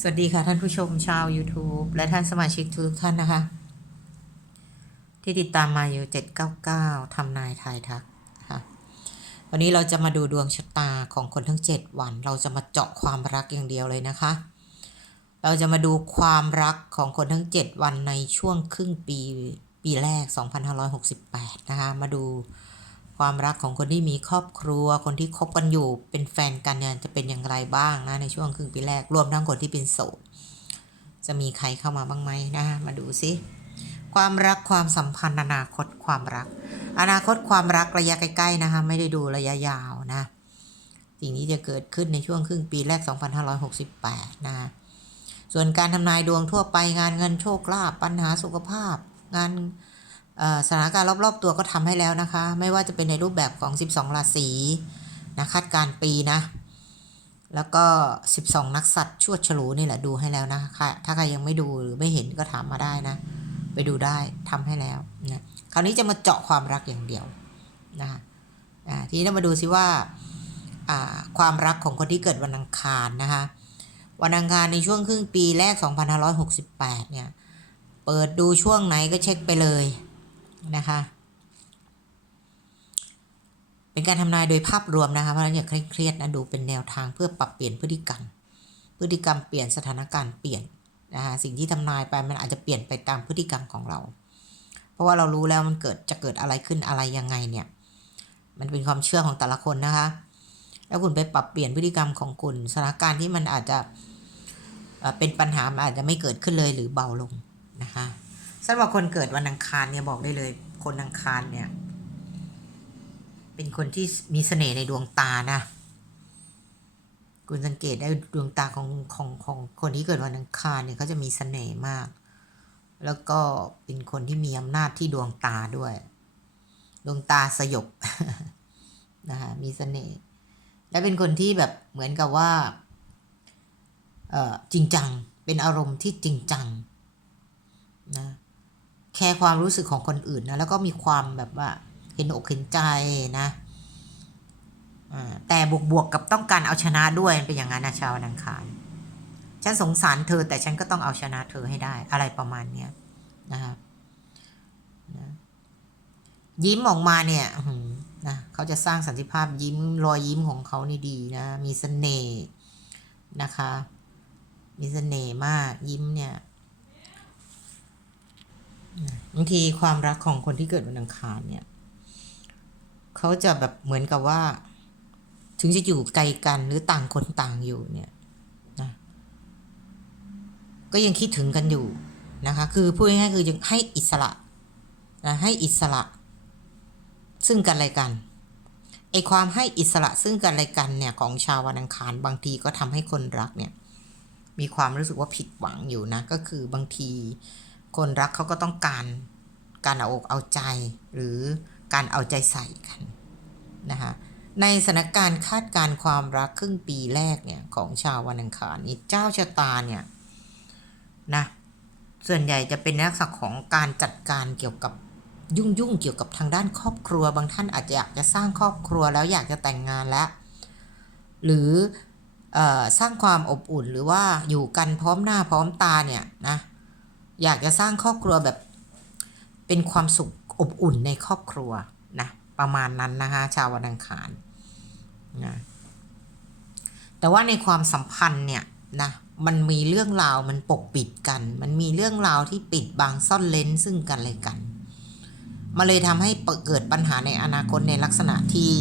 สวัสดีค่ะท่านผู้ชมชาว YouTube และท่านสมาชิกทุกท่านนะคะ ที่ติดตามมาอยู่ 799 ทำนายทายทักค่ะวันนี้เราจะมาดูดวงชะตาของคนทั้ง 7 วัน เราจะมาเจาะความรักอย่างเดียวเลยนะคะ เราจะมาดูความรักของคนทั้ง 7 วันในช่วงครึ่งปีปีแรก 2568 นะคะ มาดู ความรักของคนที่มีครอบครัว คนที่คบกันอยู่เป็นแฟนกันเนี่ยจะเป็นอย่างไรบ้างนะในช่วงครึ่งปีแรกรวมทั้งคนที่เป็นโสดจะมีใครเข้ามาบ้างไหมนะมาดูซิความรักความสัมพันธ์อนาคตความรัก อนาคตความรักระยะใกล้ๆนะคะไม่ได้ดูระยะยาวนะสิ่งนี้จะเกิดขึ้นในช่วงครึ่งปีแรก 2568 นะส่วนการทำนายดวงทั่วไปงานเงินโชคลาภปัญหาสุขภาพ งาน สถานการณ์รอบๆตัวก็ทำให้แล้วนะคะ ไม่ว่าจะเป็นในรูปแบบของ 12 ราศีนะคาดการปีนะ แล้วก็ 12 นักสัตว์ชวดฉลูนี่แหละดูให้แล้วนะคะถ้าใครยังไม่ดูหรือไม่เห็นก็ถามมาได้นะ ไปดูได้ทำให้แล้วนะคราวนี้จะมาเจาะความรักอย่างเดียวนะคะทีนี้เรามาดูซิว่าอ่าความรักของคนที่เกิดวันอังคารนะคะวันอังคารในช่วงครึ่งปีแรก 2568 เนี่ย เปิดดูช่วงไหนก็เช็คไปเลย นะคะ เป็นการทำนายโดยภาพรวมนะคะ เพราะฉะนั้นอย่าเครียดนะดูเป็นแนวทางเพื่อปรับเปลี่ยนพฤติกรรม พฤติกรรมเปลี่ยนสถานการณ์เปลี่ยนนะคะสิ่งที่ทำนายไปมันอาจจะเปลี่ยนไปตามพฤติกรรมของเรา เพราะว่าเรารู้แล้วมันเกิดจะเกิดอะไรขึ้นอะไรยังไงเนี่ย มันเป็นความเชื่อของแต่ละคนนะคะ แล้วคุณไปปรับเปลี่ยนพฤติกรรมของคุณสถานการณ์ที่มันอาจจะเป็นปัญหามันอาจจะไม่เกิดขึ้นเลยหรือเบาลงนะคะ สำหรับคนเกิดวันอังคารเนี่ยบอกได้เลย คนอังคารเนี่ย เป็นคนที่มีเสน่ห์ในดวงตานะ คุณสังเกตได้ดวงตาของของของคนที่เกิดวันอังคารเนี่ยเขาจะมีเสน่ห์มาก แล้วก็เป็นคนที่มีอำนาจที่ดวงตาด้วย ดวงตาสยบนะคะมีเสน่ห์และเป็นคนที่แบบเหมือนกับว่าเออจริงจัง เป็นอารมณ์ที่จริงจังนะ แคร์ความรู้สึกของคนอื่นนะแล้วก็มีความแบบว่าเห็นอกเห็นใจนะแต่บวกบวกๆกับต้องการเอาชนะด้วยเป็นอย่างนั้นนะชาวนังคารฉันสงสารเธอแต่ฉันก็ต้องเอาชนะเธอให้ได้อะไรประมาณเนี้ยนะครับนะยิ้มออกมาเนี่ยนะเขาจะสร้างสันติภาพยิ้มรอยยิ้มของเขานี่ดีนะ มีเสน่ห์นะคะ มีเสน่ห์มากยิ้มเนี่ย บางทีความรักของคนที่เกิดวันอังคารเนี่ยเขาจะแบบเหมือนกับว่า ถึงจะอยู่ไกลกันหรือต่างคนต่างอยู่เนี่ยนะก็ยังคิดถึงกันอยู่นะคะ คือพูดง่ายๆคือยังให้อิสระนะให้อิสระ ซึ่งกันและกันไอความให้อิสระซึ่งกันและกันเนี่ยของชาววันอังคารบางทีก็ทำให้คนรักเนี่ย มีความรู้สึกว่าผิดหวังอยู่นะ ก็คือบางที คนรักเขาก็ต้องการการเอาอกเอาใจหรือการเอาใจใส่กันนะคะในสถานการณ์คาดการณ์ความรักครึ่งปีแรกเนี่ยของชาววันอังคารนี่เจ้าชะตาเนี่ยนะส่วนใหญ่จะเป็นลักษณะของการจัดการเกี่ยวกับยุ่งยุ่งเกี่ยวกับทางด้านครอบครัว บางท่านอาจจะอยากจะสร้างครอบครัวแล้วอยากจะแต่งงานแล้ว หรือออสร้างความอบอุ่นหรือว่าอยู่กันพร้อมหน้าพร้อมตาเนี่ยนะ อยากจะสร้างครอบครัวแบบเป็นความสุขอบอุ่นในครอบครัวนะประมาณนั้นนะคะชาววันอังคารนะแต่ว่าในความสัมพันธ์เนี่ยนะมันมีเรื่องราวมันปกปิดกัน มันมีเรื่องราวที่ปิดบังซ่อนเลนซึ่งกันและกันมาเลยทำให้เกิดปัญหาในอนาคตในลักษณะที่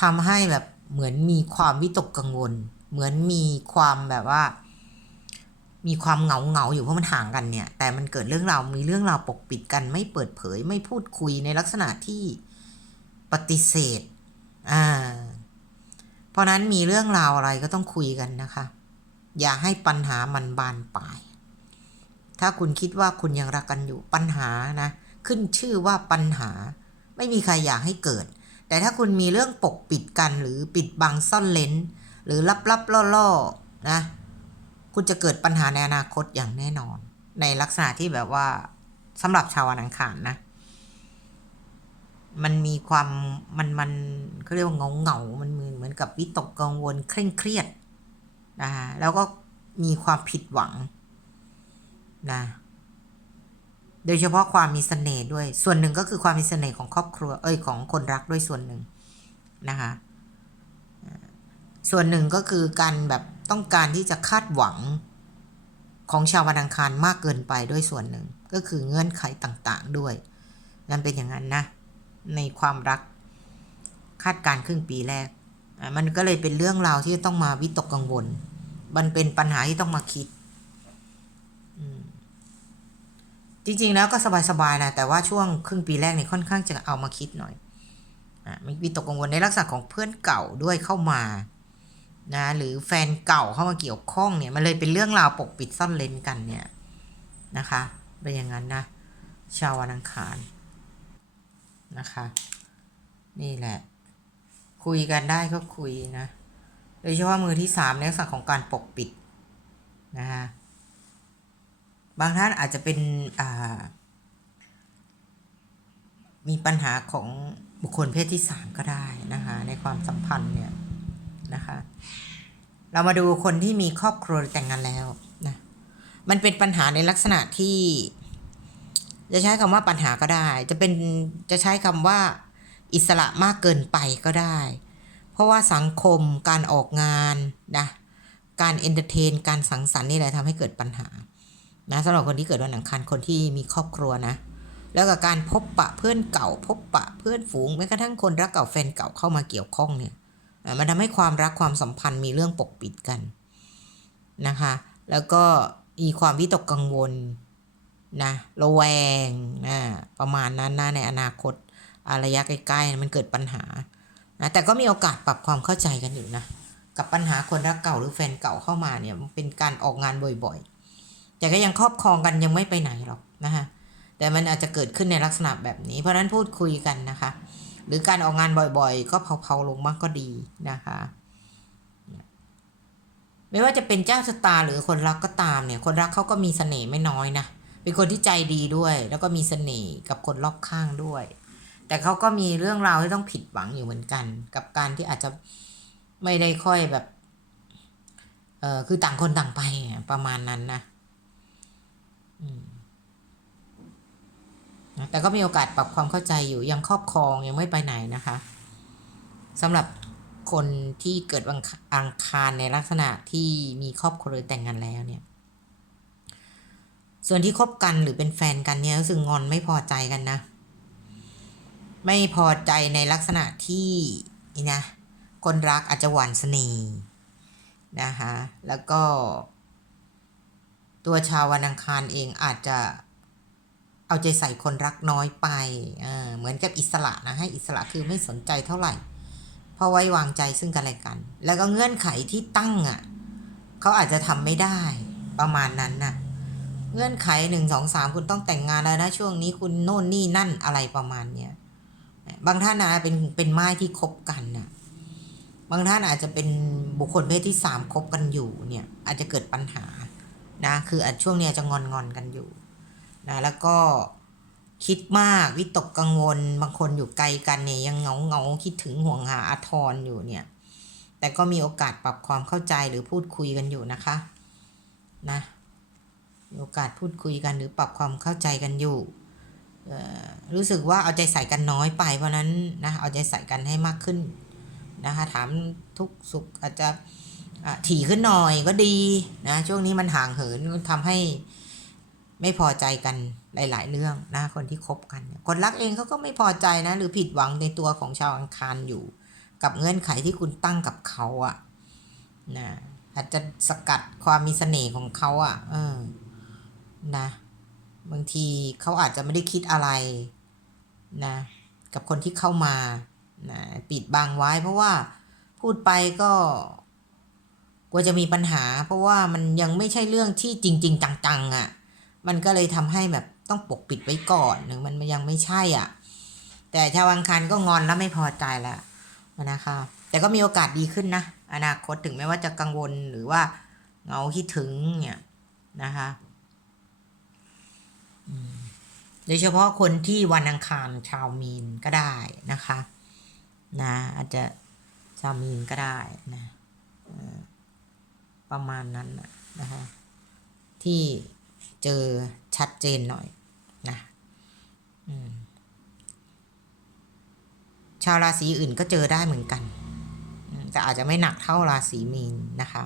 ทำให้แบบเหมือนมีความวิตกกังวล เหมือนมีความแบบว่า มีความเหงาเหงาอยู่เพราะมันห่างกันเนี่ย แต่มันเกิดเรื่องราวมีเรื่องราวปกปิดกัน ไม่เปิดเผย ไม่พูดคุยในลักษณะที่ปฏิเสธ อ่า เพราะนั้นมีเรื่องราวอะไรก็ต้องคุยกันนะคะ อย่าให้ปัญหามันบานปลาย ถ้าคุณคิดว่าคุณยังรักกันอยู่ปัญหานะ ขึ้นชื่อว่าปัญหา ไม่มีใครอยากให้เกิด แต่ถ้าคุณมีเรื่องปกปิดกันหรือปิดบังซ่อนเลนหรือลับๆล่อๆนะ คุณจะเกิดปัญหาในอนาคตอย่างแน่นอน ในลักษณะที่แบบว่าสำหรับชาววันอังคารนะ มันมีความมันมันเขาเรียกว่าเงาเงามันเหมือนเหมือนกับวิตกกังวลเคร่งเครียดนะคะแล้วก็มีความผิดหวังนะโดยเฉพาะความมีเสน่ห์ด้วย ส่วนหนึ่งก็คือความมีเสน่ห์ของครอบครัว เอ้ยของคนรักด้วยส่วนหนึ่งนะคะ ส่วนหนึ่งก็คือการแบบต้องการที่จะคาดหวังของชาววันอังคารมากเกินไปด้วยส่วนหนึ่ง ก็คือเงื่อนไขต่างๆด้วย นั่นเป็นอย่างนั้นนะ ในความรักคาดการครึ่งปีแรกอะมันก็เลยเป็นเรื่องราวที่ต้องมาวิตกกังวล มันเป็นปัญหาที่ต้องมาคิด จริงๆแล้วก็สบายๆนะ แต่ว่าช่วงครึ่งปีแรกเนี่ยค่อนข้างจะเอามาคิดหน่อยอะมีวิตกกังวลในลักษณะของเพื่อนเก่าด้วยเข้ามา นะหรือแฟนเก่าเข้ามาเกี่ยวข้องเนี่ยมันเลยเป็นเรื่องราวปกปิดซ่อนเลนกันเนี่ยนะคะเป็นอย่างนั้นนะชาววันอังคารนะคะ นี่แหละ คุยกันได้ก็คุยนะโดยเฉพาะมือที่สามในลักษณะของการปกปิดนะคะบางท่านอาจจะเป็นอ่ามีปัญหาของบุคคลเพศที่สามก็ได้นะคะในความสัมพันธ์เนี่ย นะคะ เรามาดูคนที่มีครอบครัวแต่งงานแล้วนะมันเป็นปัญหาในลักษณะที่ จะใช้คำว่าปัญหาก็ได้ จะเป็นจะใช้คำว่าอิสระมากเกินไปก็ได้ เพราะว่าสังคมการออกงานนะการเอนเตอร์เทน การสังสรรค์นี่แหละทำให้เกิดปัญหานะสำหรับคนที่เกิดวันอังคารคนที่มีครอบครัวนะ แล้วก็การพบปะเพื่อนเก่า พบปะเพื่อนฝูงแม้กระทั่งคนรักเก่าแฟนเก่าเข้ามาเกี่ยวข้องเนี่ย มันทำให้ความรักความสัมพันธ์มีเรื่องปกปิดกันนะคะ แล้วก็มีความวิตกกังวลนะระแวงนะประมาณนั้นนะในอนาคตอะระยะใกล้ๆมันเกิดปัญหานะแต่ก็มีโอกาสปรับความเข้าใจกันอยู่นะกับปัญหาคนรักเก่าหรือแฟนเก่าเข้ามาเนี่ยมันเป็นการออกงานบ่อยๆ แต่ก็ยังครอบครองกันยังไม่ไปไหนหรอกนะคะแต่มันอาจจะเกิดขึ้นในลักษณะแบบนี้ เพราะนั้นพูดคุยกันนะคะ หรือการออกงานบ่อยๆ ก็เผาๆลงมากก็ดีนะคะ ไม่ว่าจะเป็นเจ้าชะตาหรือคนรักก็ตามเนี่ย คนรักเขาก็มีเสน่ห์ไม่น้อยนะ เป็นคนที่ใจดีด้วย แล้วก็มีเสน่ห์กับคนรอบข้างด้วย แต่เขาก็มีเรื่องราวที่ต้องผิดหวังอยู่เหมือนกัน กับการที่อาจจะไม่ได้ค่อยแบบเออคือต่างคนต่างไปประมาณนั้นนะอืม นะแต่ก็มีโอกาสปรับความเข้าใจอยู่ยังครอบครองยังไม่ไปไหนนะคะสำหรับคนที่เกิดวันอังคารในลักษณะที่มีครอบครัวแต่งงานแล้วเนี่ย ส่วนที่คบกันหรือเป็นแฟนกันเนี่ยรู้สึกงอนไม่พอใจกันนะ ไม่พอใจในลักษณะที่นี่นะคนรักอาจจะหวานเสน่ห์นะคะแล้วก็ ตัวชาววันอังคารเองอาจจะ เอาใจใส่คนรักน้อยไปเเหมือนกับอิสระนะให้อิสระคือไม่สนใจเท่าไหร่ เพราะไว้วางใจซึ่งกันและกัน แล้วก็เงื่อนไขที่ตั้งอะเขาอาจจะทำไม่ได้ประมาณนั้นน่ะ เงื่อนไขหนึ่งสองสามคุณต้องแต่งงานแล้วนะช่วงนี้คุณโน่นนี่นั่นอะไรประมาณเนี้ยบางท่านนะเป็นเป็นไม้ที่คบกันน่ะ บางท่านอาจจะเป็นบุคคลเพศที่สามคบกันอยู่เนี่ย อาจจะเกิดปัญหานะคืออาจช่วงเนี้ยจะงอนงอนกันอยู่ นะแล้วก็คิดมากวิตกกังวล บางคนอยู่ไกลกันเนี่ยยังเงาเงาคิดถึงห่วงหาอาทรอยู่เนี่ย แต่ก็มีโอกาสปรับความเข้าใจหรือพูดคุยกันอยู่นะคะนะมีโอกาสพูดคุยกันหรือปรับความเข้าใจกันอยู่เอ่อรู้สึกว่าเอาใจใส่กันน้อยไปเพราะนั้นนะเอาใจใส่กันให้มากขึ้นนะคะถามทุกสุขอาจจะถี่ขึ้นหน่อยก็ดีนะช่วงนี้มันห่างเหินทำให้ ไม่พอใจกันหลาย ๆ เรื่องนะคนที่คบกัน คนรักเองเขาก็ไม่พอใจนะ หรือผิดหวังในตัวของชาวอังคารอยู่ กับเงื่อนไขที่คุณตั้งกับเขาอะนะอาจจะสกัดความมีเสน่ห์ของเขาอะเออนะ บางทีเขาอาจจะไม่ได้คิดอะไรนะกับคนที่เข้ามานะปิดบังไว้เพราะว่าพูดไปก็กลัวจะมีปัญหา เพราะว่ามันยังไม่ใช่เรื่องที่จริง ๆ จังๆอะ่ะ มันก็เลยทำให้แบบต้องปกปิดไว้ก่อนหนึ่งมันยังไม่ใช่อะ แต่ชาวอังคารก็งอนแล้วไม่พอใจแล้วนะคะ แต่ก็มีโอกาสดีขึ้นนะ อนาคตถึงแม้ว่าจะกังวลหรือว่าเงาคิดถึงเนี่ยนะคะโดยเฉพาะคนที่วันอังคารชาวมีนก็ได้นะคะนะอาจจะชาวมีนก็ได้นะประมาณนั้นนะคะที่ เจอชัดเจนหน่อยนะชาวราศีอื่นก็เจอได้เหมือนกัน แต่อาจจะไม่หนักเท่าราศีมีนนะคะ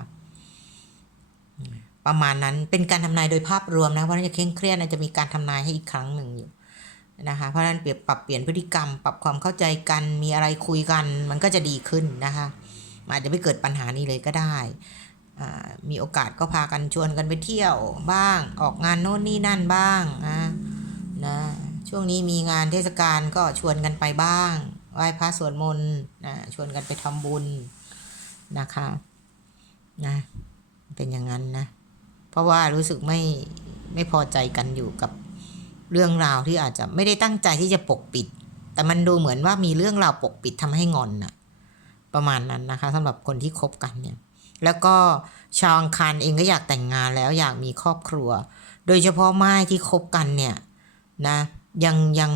ประมาณนั้นเป็นการทำนายโดยภาพรวมนะเพราะนั้นจะเคร่งเครียดจะมีการทำนายให้อีกครั้งหนึ่งอยู่นะคะเพราะนั้นเปรียบปรับเปลี่ยนพฤติกรรม ปรับความเข้าใจกันมีอะไรคุยกัน มันก็จะดีขึ้นนะคะอาจจะไม่เกิดปัญหานี้เลยก็ได้ มีโอกาสก็พากันชวนกันไปเที่ยวบ้าง ออกงานโน่นนี่นั่นบ้างนะนะช่วงนี้มีงานเทศกาลก็ชวนกันไปบ้างไหว้พระสวดมนต์นะชวนกันไปทำบุญนะคะนะเป็นอย่างนั้นนะ เพราะว่ารู้สึกไม่ไม่พอใจกันอยู่กับเรื่องราวที่อาจจะไม่ได้ตั้งใจที่จะปกปิด แต่มันดูเหมือนว่ามีเรื่องราวปกปิดทำให้งอนน่ะประมาณนั้นนะคะสำหรับคนที่คบกันเนี่ย แล้วก็ชาวอังคารเองก็อยากแต่งงานแล้วอยากมีครอบครัว โดยเฉพาะไม้ที่คบกันเนี่ยนะยังยัง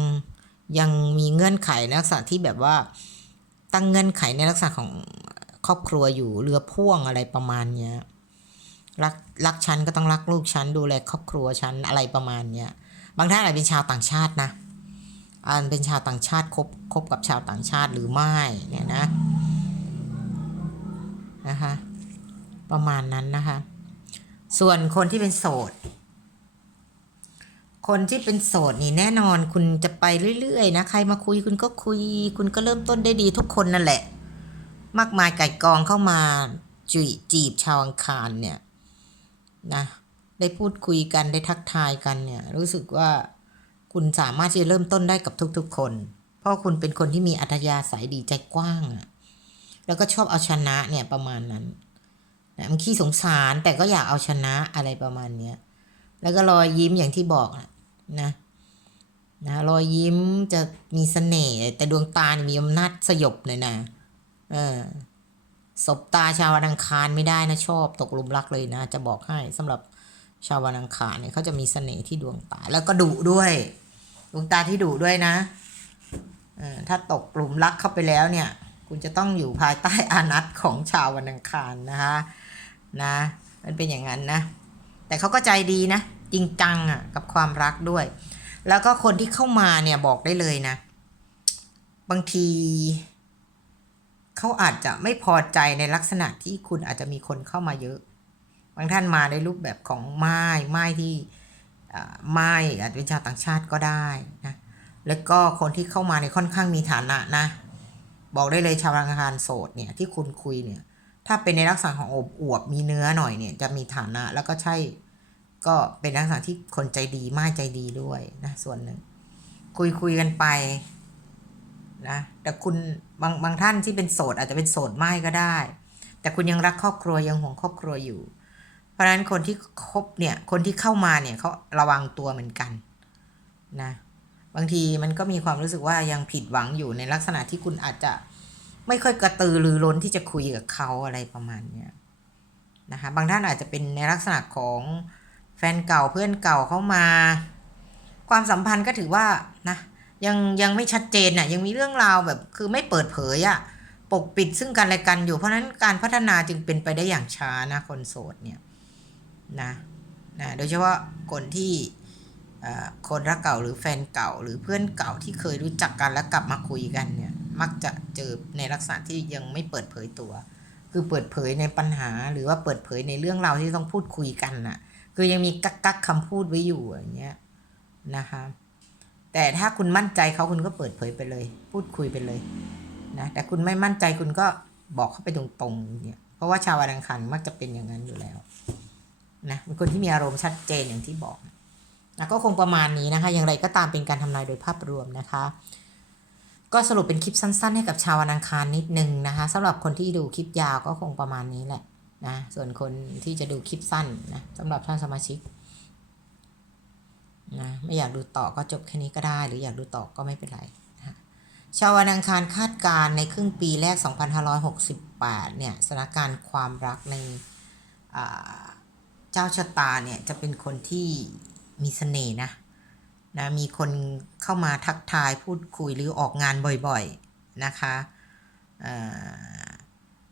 ยังมีเงื่อนไขในลักษณะที่แบบว่าตั้งเงื่อนไขในลักษณะของครอบครัวอยู่เรือพ่วงอะไรประมาณเนี้ยรักรักฉันก็ต้องรักลูกฉันดูแลครอบครัวฉันอะไรประมาณเนี้ยบางท่านอาจเป็นชาวต่างชาตินะอาจเป็นชาวต่างชาติคบคบกับชาวต่างชาติหรือไม่เนี่ยนะนะคะ ประมาณนั้นนะคะ ส่วนคนที่เป็นโสด คนที่เป็นโสดนี่แน่นอนคุณจะไปเรื่อยๆนะใครมาคุยคุณก็คุย คุณก็เริ่มต้นได้ดีทุกคนนั่นแหละ มากมายไก่กองเข้ามาจีจีบชาวอังคารเนี่ยนะได้พูดคุยกันได้ทักทายกันเนี่ย รู้สึกว่าคุณสามารถที่จะเริ่มต้นได้กับทุกๆคน เพราะคุณเป็นคนที่มีอัธยาศัยดีใจกว้างอะแล้วก็ชอบเอาชนะเนี่ยประมาณนั้น นะมันขี้สงสารแต่ก็อยากเอาชนะอะไรประมาณเนี้ยแล้วก็รอยยิ้มอย่างที่บอกนะนะรอยยิ้มจะมีเสน่ห์แต่ดวงตานี่มีอำนาจสยบหน่อยนะเออสบตาชาววันอังคารไม่ได้นะชอบตกหลุมรักเลยนะ จะบอกให้สำหรับชาววันอังคารเนี่ยเขาจะมีเสน่ห์ที่ดวงตา แล้วก็ดุด้วยดวงตาที่ดุด้วยนะเออถ้าตกหลุมรักเข้าไปแล้วเนี่ย คุณจะต้องอยู่ภายใต้อานัตของชาววันอังคารนะคะ นะ มันเป็นอย่างนั้นนะ แต่เขาก็ใจดีนะ จริงจังอะกับความรักด้วย แล้วก็คนที่เข้ามาเนี่ยบอกได้เลยนะ บางทีเขาอาจจะไม่พอใจในลักษณะที่คุณอาจจะมีคนเข้ามาเยอะ บางท่านมาในรูปแบบของไม้ไม้ที่ไม้อาจจะเป็นชาวต่างชาติก็ได้นะ แล้วก็คนที่เข้ามาในค่อนข้างมีฐานะนะ บอกได้เลยชาวอังคารโสดเนี่ยที่คุณคุยเนี่ย ถ้าเป็นในลักษณะของอบอวบมีเนื้อหน่อยเนี่ยจะมีฐานะ แล้วก็ใช่ก็เป็นลักษณะที่คนใจดีไม้ใจดีด้วยนะส่วนหนึ่ง คุยคุยกันไปนะแต่คุณบางบางท่านที่เป็นโสดอาจจะเป็นโสดไม่ก็ได้ แต่คุณยังรักครอบครัวยังห่วงครอบครัวอยู่ เพราะฉะนั้นคนที่คบเนี่ยคนที่เข้ามาเนี่ยเขาระวังตัวเหมือนกันนะบางทีมันก็มีความรู้สึกว่ายังผิดหวังอยู่ในลักษณะที่คุณอาจจะ ไม่ค่อยกระตือรือร้นที่จะคุยกับเขาอะไรประมาณเนี้ยนะคะบางท่านอาจจะเป็นในลักษณะของแฟนเก่าเพื่อนเก่าเข้ามา ความสัมพันธ์ก็ถือว่านะยังยังไม่ชัดเจนน่ะยังมีเรื่องราวแบบคือไม่เปิดเผยอะปกปิดซึ่งกันและกันอยู่เพราะฉะนั้นการพัฒนาจึงเป็นไปได้อย่างช้านะคนโสดเนี่ยนะนะโดยเฉพาะคนที่คนรักเก่าหรือแฟนเก่าหรือเพื่อนเก่าที่เคยรู้จักกันแล้วกลับมาคุยกันเนี่ย มักจะเจอในลักษณะที่ยังไม่เปิดเผยตัว คือเปิดเผยในปัญหาหรือว่าเปิดเผยในเรื่องราวที่ต้องพูดคุยกันน่ะ คือยังมีกักกักคำพูดไว้อยู่อย่างเงี้ยนะคะ แต่ถ้าคุณมั่นใจเขาคุณก็เปิดเผยไปเลย พูดคุยไปเลยนะแต่คุณไม่มั่นใจคุณก็บอกเขาไปตรงๆเนี่ยเพราะว่าชาววันอังคารมักจะเป็นอย่างนั้นอยู่แล้วนะเป็นคนที่มีอารมณ์ชัดเจนอย่างที่บอกนะก็คงประมาณนี้นะคะ อย่างไรก็ตามเป็นการทำนายโดยภาพรวมนะคะ ก็สรุปเป็นคลิปสั้น ๆ ให้กับชาววันอังคารนิดนึงนะคะสำหรับคนที่ดูคลิปยาวก็คงประมาณนี้แหละนะส่วนคนที่จะดูคลิปสั้นนะสำหรับท่านสมาชิกนะไม่อยากดูต่อก็จบแค่นี้ก็ได้ หรืออยากดูต่อก็ไม่เป็นไรนะชาววันอังคารคาดการในครึ่งปีแรก 2568 เนี่ยสถานการณ์ความรักในเจ้าชะตาเนี่ยจะเป็นคนที่มีเสน่ห์นะ นะมีคนเข้ามาทักทายพูดคุยหรือออกงานบ่อยๆนะคะเอ่อ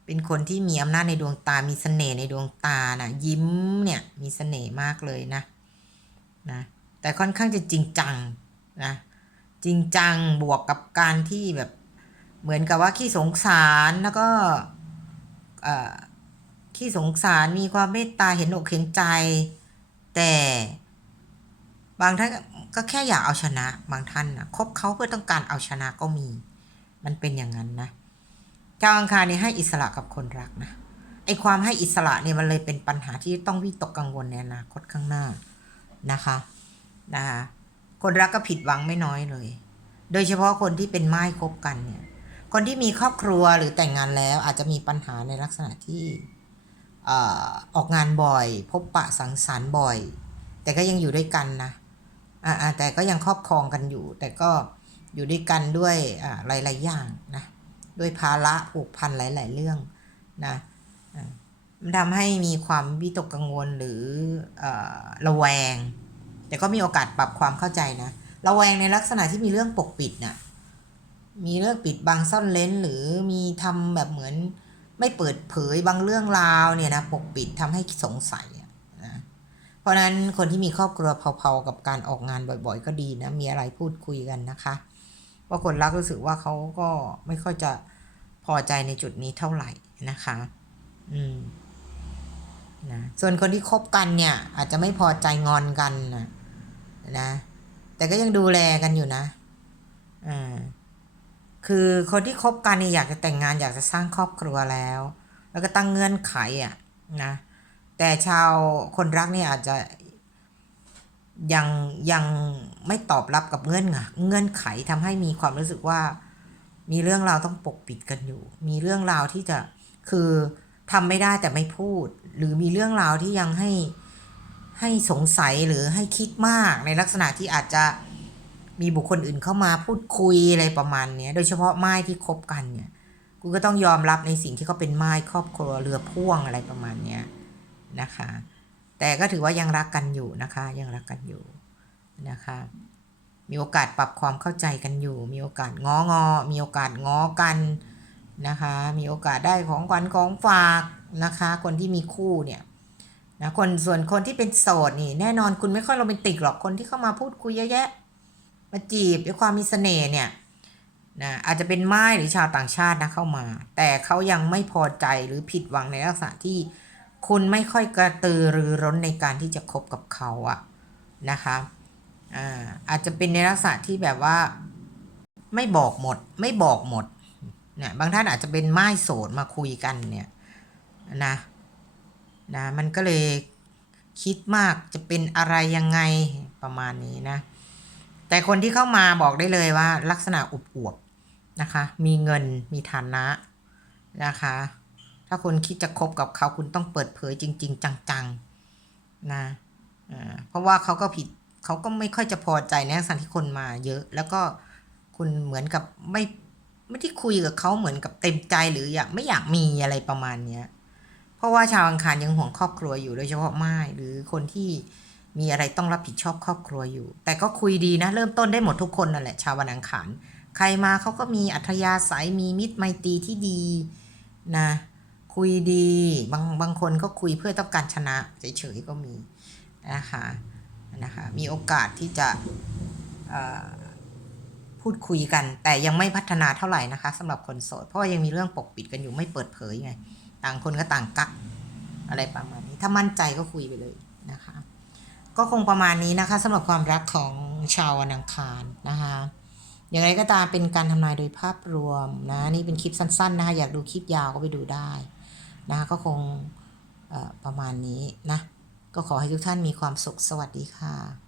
เป็นคนที่มีอำนาจในดวงตา มีเสน่ห์ในดวงตานะยิ้มเนี่ยมีเสน่ห์มากเลยนะนะแต่ค่อนข้างจะจริงจังนะจริงจังบวกกับการที่แบบเหมือนกับว่าขี้สงสารแล้วก็เอ่อขี้สงสารมีความเมตตาเห็นอกเห็นใจ แต่บางท่าน ก็แค่อยากเอาชนะบางท่านนะคบเขาเพื่อต้องการเอาชนะก็มี มันเป็นอย่างนั้นนะดาอังคารนี่ให้อิสระกับคนรักนะไอความให้อิสระเนี่ยมันเลยเป็นปัญหาที่ต้องวิตกกังวลในอนาคตข้างหน้านะคะนะคะคนรักก็ผิดหวังไม่น้อยเลย โดยเฉพาะคนที่เป็นไม้คบกันเนี่ย คนที่มีครอบครัวหรือแต่งงานแล้วอาจจะมีปัญหาในลักษณะที่เออกงานบ่อย พบปะสังสรรค์บ่อย แต่ก็ยังอยู่ด้วยกันนะ อ่าแต่ก็ยังครอบครองกันอยู่ แต่ก็อยู่ด้วยกันด้วยอ่าหลาย ๆ อย่างนะด้วยภาระผูกพันหลาย ๆ เรื่องนะมันทำให้มีความวิตกกังวลหรืออระแวง แต่ก็มีโอกาสปรับความเข้าใจนะระแวงในลักษณะที่มีเรื่องปกปิดน่ะมีเรื่องปิดบังซ่อนเล้นหรือมีทำแบบเหมือนไม่เปิดเผยบางเรื่องราวเนี่ยนะปกปิดทำให้สงสัย เพราะนั้นคนที่มีครอบครัวเผาๆกับการออกงานบ่อย ๆ ก็ดีนะ มีอะไรพูดคุยกันนะคะเพราคนรักรู้สึกว่าเขาก็ไม่ค่อยจะพอใจในจุดนี้เท่าไหร่นะคะ อืมนะส่วนคนที่คบกันเนี่ย อาจจะไม่พอใจงอนกันนะนะ แต่ก็ยังดูแลกันอยู่นะอ่าคือคนที่คบกันเนี่ยอยากจะแต่งงานอยากจะสร้างครอบครัวแล้ว แล้วก็ตั้งเงื่อนไขอะนะ แต่ชาวคนรักเนี่ยอาจจะยังยังไม่ตอบรับกับเงื่อนงเงื่อนไขทำให้มีความรู้สึกว่า มีเรื่องราวต้องปกปิดกันอยู่ มีเรื่องราวที่จะคือทำไม่ได้แต่ไม่พูด หรือมีเรื่องราวที่ยังให้ให้สงสัยหรือให้คิดมากในลักษณะที่อาจจะมีบุคคลอื่นเข้ามาพูดคุยอะไรประมาณเนี้ยโดยเฉพาะไม้ที่คบกันเนี่ยกูก็ต้องยอมรับในสิ่งที่เขาเป็นไม้ครอบครัวเรือพ่วงอะไรประมาณเนี้ย นะคะ แต่ก็ถือว่ายังรักกันอยู่นะคะ ยังรักกันอยู่นะคะ มีโอกาสปรับความเข้าใจกันอยู่ มีโอกาสง้องอ มีโอกาสง้อกันนะคะ มีโอกาสได้ของขวัญของฝากนะคะ คนที่มีคู่เนี่ยนะคนส่วนคนที่เป็นโสดนี่แน่นอนคุณไม่ค่อยโรแมนติกหรอกคนที่เข้ามาพูดคุยเยอะแยะ มาจีบด้วยความมีเสน่ห์เนี่ยนะอาจจะเป็นไม้หรือชาวต่างชาตินะเข้ามา แต่เขายังไม่พอใจหรือผิดหวังในลักษณะที่ คุณไม่ค่อยกระตือรือร้นในการที่จะคบกับเขาอะนะคะอ่าอาจจะเป็นในลักษณะที่แบบว่า ไม่บอกหมด ไม่บอกหมดเนี่ยบางท่านอาจจะเป็นไม้โสดมาคุยกันเนี่ยนะนะมันก็เลยคิดมากจะเป็นอะไรยังไงประมาณนี้นะ แต่คนที่เข้ามาบอกได้เลยว่าลักษณะอุบอวบนะคะ มีเงินมีฐานะนะคะาคุณคิดจะคบกับเขาคุณต้องเปิดเผยจริง ๆ จังๆนะเพราะว่าเขาก็ผิดเขาก็ไม่ค่อยจะพอใจในลักษณะที่คนมาเยอะ แล้วก็คุณเหมือนกับไม่ไม่ที่คุยกับเขาเหมือนกับเต็มใจหรืออยากไม่อยากมีอะไรประมาณเนี้ยเพราะว่าชาวอังคารยังห่วงครอบครัวอยู่โดยเฉพาะไม้หรือคนที่มีอะไรต้องรับผิดชอบครอบครัวอยู่ แต่ก็คุยดีนะ เริ่มต้นได้หมดทุกคนนั่นแหละ ชาววันอังคาร ใครมาเขาก็มีอัธยาศัยมีมิตรไมตรีที่ดีนะ คุยดี บางบางคนก็คุยเพื่อต้องการชนะเฉยๆก็มีนะคะนะคะมีโอกาสที่จะพูดคุยกัน แต่ยังไม่พัฒนาเท่าไหร่นะคะสำหรับคนโสด เพราะว่ายังมีเรื่องปกปิดกันอยู่ไม่เปิดเผยไง ต่างคนก็ต่างกักอะไรประมาณนี้ถ้ามั่นใจก็คุยไปเลยนะคะ ก็คงประมาณนี้นะคะสำหรับความรักของชาววันอังคารนะคะอย่างไรก็ตามเป็นการทำนายโดยภาพรวมนะนี่เป็นคลิปสั้นๆนะคะอยากดูคลิปยาวก็ไปดูได้ นะก็คงประมาณนี้นะ ก็ขอให้ทุกท่านมีความสุขสวัสดีค่ะ